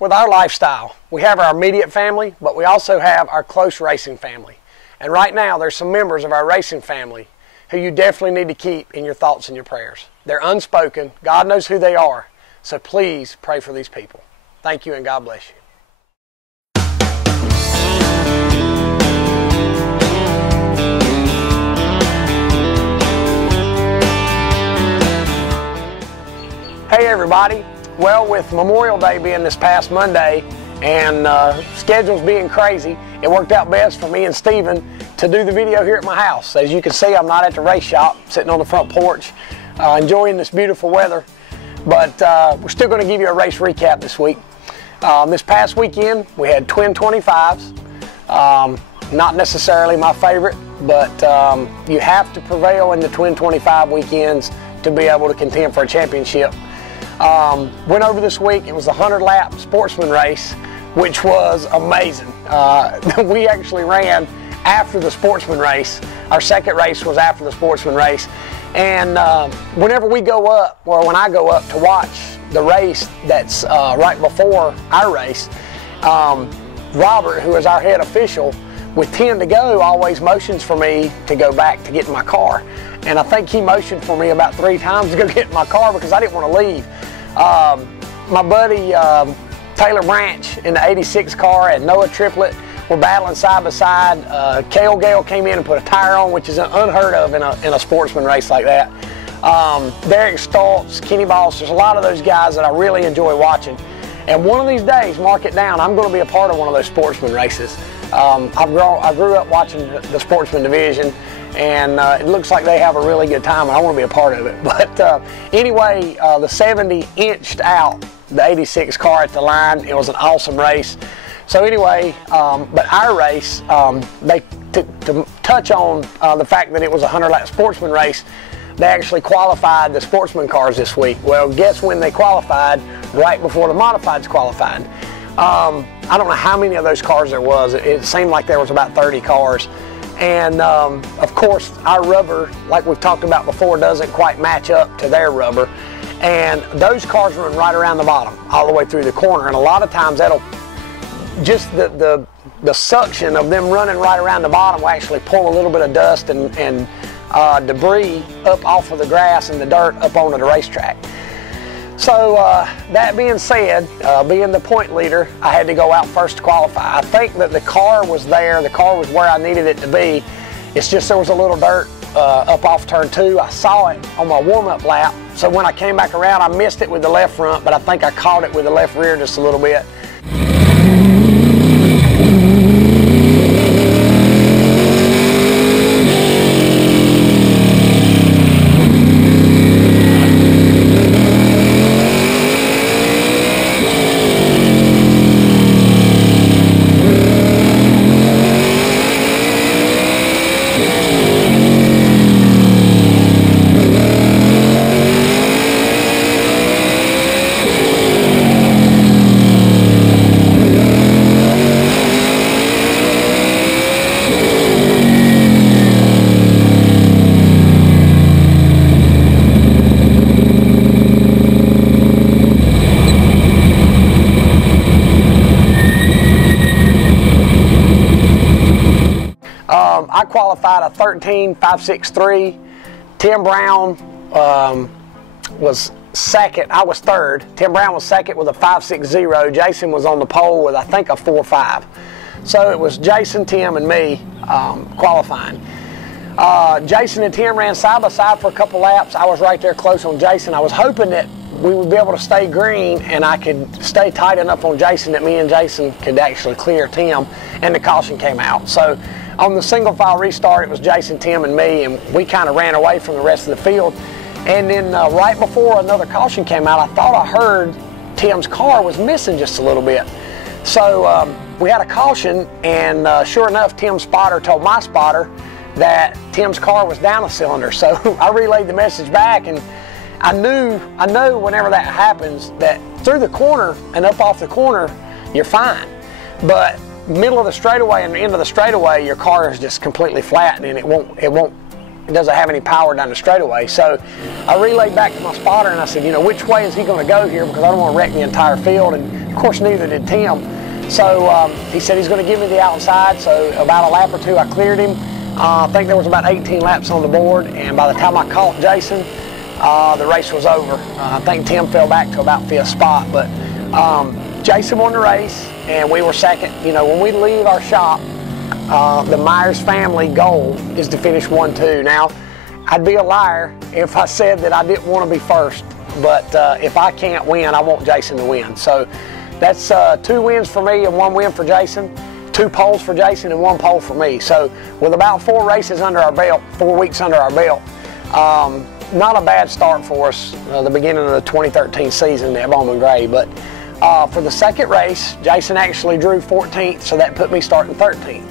With our lifestyle, we have our immediate family, but we also have our close racing family. And right now, there's some members of our racing family who you definitely need to keep in your thoughts and your prayers. They're unspoken. God knows who they are. So please pray for these people. Thank you, and God bless you. Hey everybody. Well, with Memorial Day being this past Monday and schedules being crazy, it worked out best for me and Steven to do the video here at my house. As you can see, I'm not at the race shop, sitting on the front porch, enjoying this beautiful weather. But we're still going to give you a race recap this week. This past weekend, we had twin 25s. Not necessarily my favorite, but you have to prevail in the twin 25 weekends to be able to contend for a championship. Went over this week. It was a 100-lap sportsman race, which was amazing. We actually ran after the sportsman race. Our second race was after the sportsman race. And whenever we go up, or when I go up to watch the race that's right before our race, Robert, who is our head official, with 10 to go, always motions for me to go back to get in my car. And I think he motioned for me about 3 times to go get in my car because I didn't want to leave. My buddy Taylor Branch in the 86 car and Noah Triplett were battling side by side. Cale Gale came in and put a tire on, which is unheard of in a sportsman race like that. Derek Stoltz, Kenny Boss, there's a lot of those guys that I really enjoy watching. And one of these days, mark it down, I'm going to be a part of one of those sportsman races. I grew up watching the sportsman division, and it looks like they have a really good time, and I want to be a part of it. But anyway, the 70 inched out the 86 car at the line. It was an awesome race. So anyway, but our race, to touch on the fact that it was a 100-lap sportsman race, they actually qualified the sportsman cars this week. Well, guess when they qualified? Right before the modifieds qualified. I don't know how many of those cars there was. It seemed like there was about 30 cars. And of course, our rubber, like we've talked about before, doesn't quite match up to their rubber. And those cars run right around the bottom, all the way through the corner. And a lot of times that'll, just the suction of them running right around the bottom will actually pull a little bit of dust and debris up off of the grass and the dirt up onto the racetrack. So that being said, being the point leader, I had to go out first to qualify. I think that the car was there, the car was where I needed it to be. It's just there was a little dirt up off turn 2. I saw it on my warm-up lap, so when I came back around, I missed it with the left front, but I think I caught it with the left rear just a little bit. I qualified a 13.563. Tim Brown was second. I was third. Tim Brown was second with a 5.60. Jason was on the pole with, I think, a 4.5. So it was Jason, Tim, and me qualifying. Jason and Tim ran side by side for a couple laps. I was right there close on Jason. I was hoping that we would be able to stay green and I could stay tight enough on Jason that me and Jason could actually clear Tim, and the caution came out. So on the single file restart, it was Jason, Tim, and me, and we kind of ran away from the rest of the field. And then right before another caution came out, I thought I heard Tim's car was missing just a little bit. So we had a caution, and sure enough, Tim's spotter told my spotter that Tim's car was down a cylinder. So I relayed the message back, and I know whenever that happens that through the corner and up off the corner, you're fine. But middle of the straightaway and the end of the straightaway, your car is just completely flat, and it won't it doesn't have any power down the straightaway. So I relayed back to my spotter and I said, you know, which way is he going to go here, because I don't want to wreck the entire field, and of course neither did Tim. So he said he's going to give me the outside, so about a lap or two I cleared him. I think there was about 18 laps on the board, and by the time I caught Jason, the race was over. I think Tim fell back to about 5th spot, but Jason won the race, and we were second. You know, when we leave our shop, the Myers family goal is to finish 1-2. Now, I'd be a liar if I said that I didn't want to be first, but if I can't win, I want Jason to win. So that's 2 wins for me and 1 win for Jason, 2 poles for Jason and 1 pole for me. So with about 4 races under our belt, 4 weeks under our belt, not a bad start for us, the beginning of the 2013 season at Bowman Gray. But for the second race, Jason actually drew 14th, so that put me starting 13th.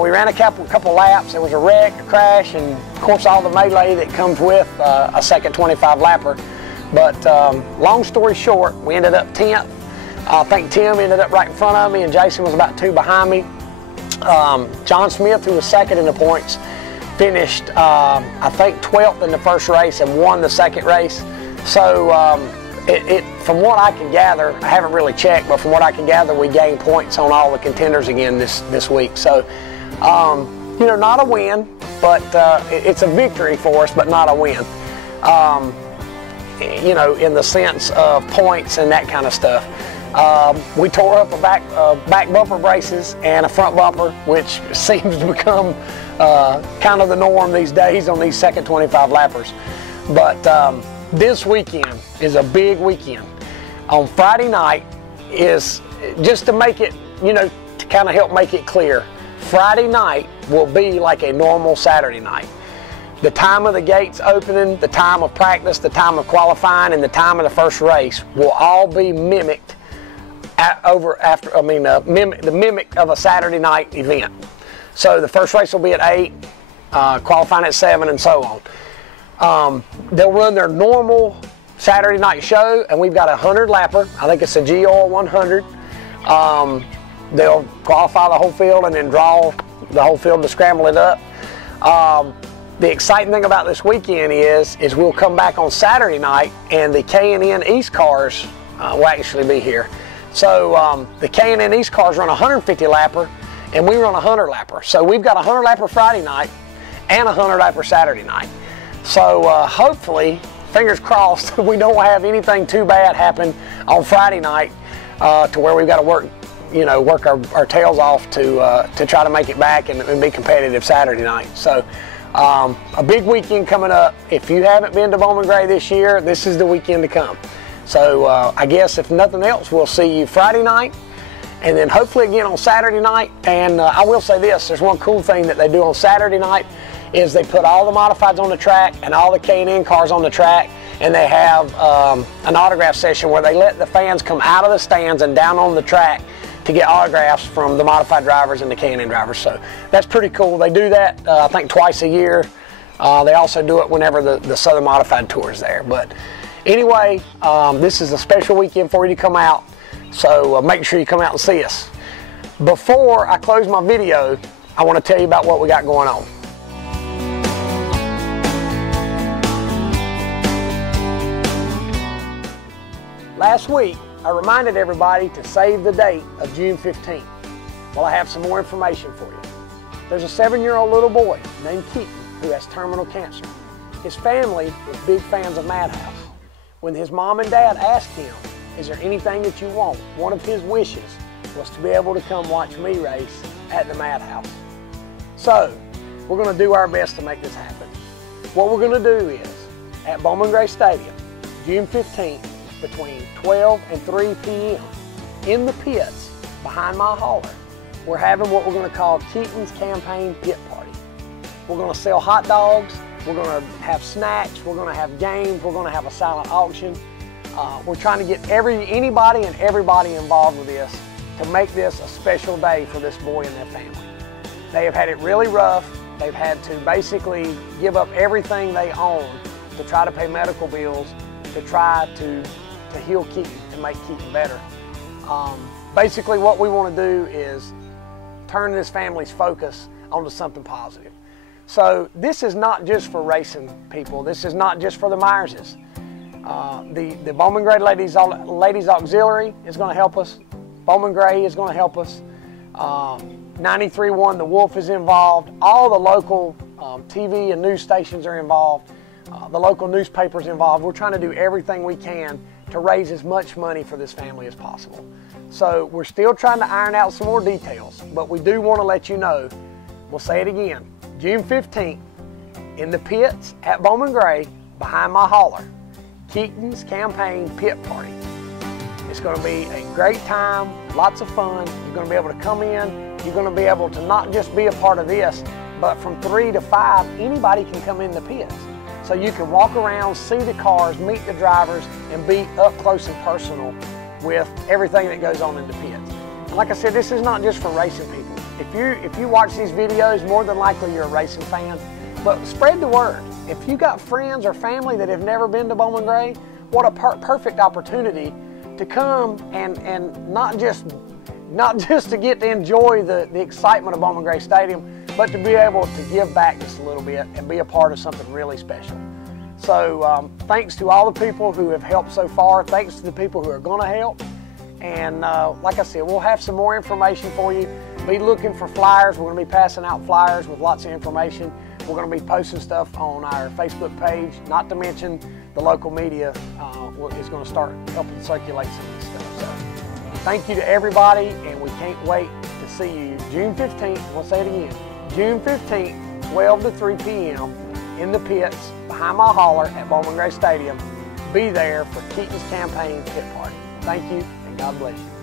We ran a couple laps. There was a wreck, a crash, and of course all the melee that comes with a second 25 lapper. But long story short, we ended up 10th. I think Tim ended up right in front of me, and Jason was about 2 behind me. John Smith, who was second in the points, finished I think 12th in the first race and won the second race. So from what I can gather, I haven't really checked, but from what I can gather, we gained points on all the contenders again this week. So you know, not a win, but it's a victory for us, but not a win. You know, in the sense of points and that kind of stuff. We tore up a back bumper braces and a front bumper, which seems to become kind of the norm these days on these second 25 lappers. But this weekend is a big weekend. On Friday night is, just to make it, you know, to kind of help make it clear, Friday night will be like a normal Saturday night. The time of the gates opening, the time of practice, the time of qualifying, and the time of the first race will all be mimicked the mimic of a Saturday night event. So the first race will be at 8, qualifying at 7, and so on. They'll run their normal Saturday night show, and we've got a 100 lapper. I think it's a G-Oil 100. They'll qualify the whole field and then draw the whole field to scramble it up. The exciting thing about this weekend is we'll come back on Saturday night, and the K&N East cars will actually be here. So the K&N East cars run a 150 lapper, and we run a 100 lapper. So we've got a 100 lapper Friday night and a 100 lapper Saturday night. So hopefully, fingers crossed, we don't have anything too bad happen on Friday night to where we've got to work our tails off to try to make it back and be competitive Saturday night. So a big weekend coming up. If you haven't been to Bowman Gray this year, this is the weekend to come. So I guess if nothing else, we'll see you Friday night, and then hopefully again on Saturday night. And I will say this, there's one cool thing that they do on Saturday night is they put all the modifieds on the track and all the K&N cars on the track, and they have an autograph session where they let the fans come out of the stands and down on the track to get autographs from the modified drivers and the K&N drivers. So that's pretty cool. They do that I think twice a year. They also do it whenever the Southern Modified Tour is there. But anyway, this is a special weekend for you to come out, so make sure you come out and see us. Before I close my video, I want to tell you about what we got going on. Last week, I reminded everybody to save the date of June 15th. Well, I have some more information for you. There's a 7-year-old little boy named Keaton who has terminal cancer. His family was big fans of Madhouse. When his mom and dad asked him, "Is there anything that you want?" one of his wishes was to be able to come watch me race at the Madhouse. So, we're going to do our best to make this happen. What we're going to do is, at Bowman Gray Stadium, June 15th, between 12 and 3 p.m. in the pits behind my hauler, we're having what we're going to call Keaton's Campaign Pit Party. We're going to sell hot dogs, we're going to have snacks, we're going to have games, we're going to have a silent auction. We're trying to get anybody and everybody involved with this to make this a special day for this boy and their family. They have had it really rough. They've had to basically give up everything they own to try to pay medical bills, to try to heal Keaton and make Keaton better. Basically what we want to do is turn this family's focus onto something positive. So this is not just for racing people. This is not just for the Myerses. The Bowman Gray Ladies Auxiliary is going to help us. Bowman Gray is going to help us. 93.1 The Wolf is involved. All the local TV and news stations are involved. The local newspapers involved. We're trying to do everything we can to raise as much money for this family as possible. So we're still trying to iron out some more details, but we do want to let you know, we'll say it again, June 15th in the pits at Bowman Gray behind my hauler, Keaton's Campaign Pit Party. It's going to be a great time, lots of fun. You're going to be able to come in. You're going to be able to not just be a part of this, but from 3 to 5, anybody can come in the pits. So you can walk around, see the cars, meet the drivers, and be up close and personal with everything that goes on in the pits. And like I said, this is not just for racing people. If you watch these videos, more than likely you're a racing fan, but spread the word. If you got friends or family that have never been to Bowman Gray, what a perfect opportunity to come and not just to get to enjoy the excitement of Bowman Gray Stadium, but to be able to give back just a little bit and be a part of something really special. So thanks to all the people who have helped so far. Thanks to the people who are going to help. And like I said, we'll have some more information for you. Be looking for flyers. We're going to be passing out flyers with lots of information. We're going to be posting stuff on our Facebook page, not to mention the local media is going to start helping circulate some of this stuff. So thank you to everybody, and we can't wait to see you June 15th. We'll say it again. June 15th, 12 to 3 p.m. in the pits behind my hauler at Bowman Gray Stadium. Be there for Keaton's Campaign Pit Party. Thank you, and God bless you.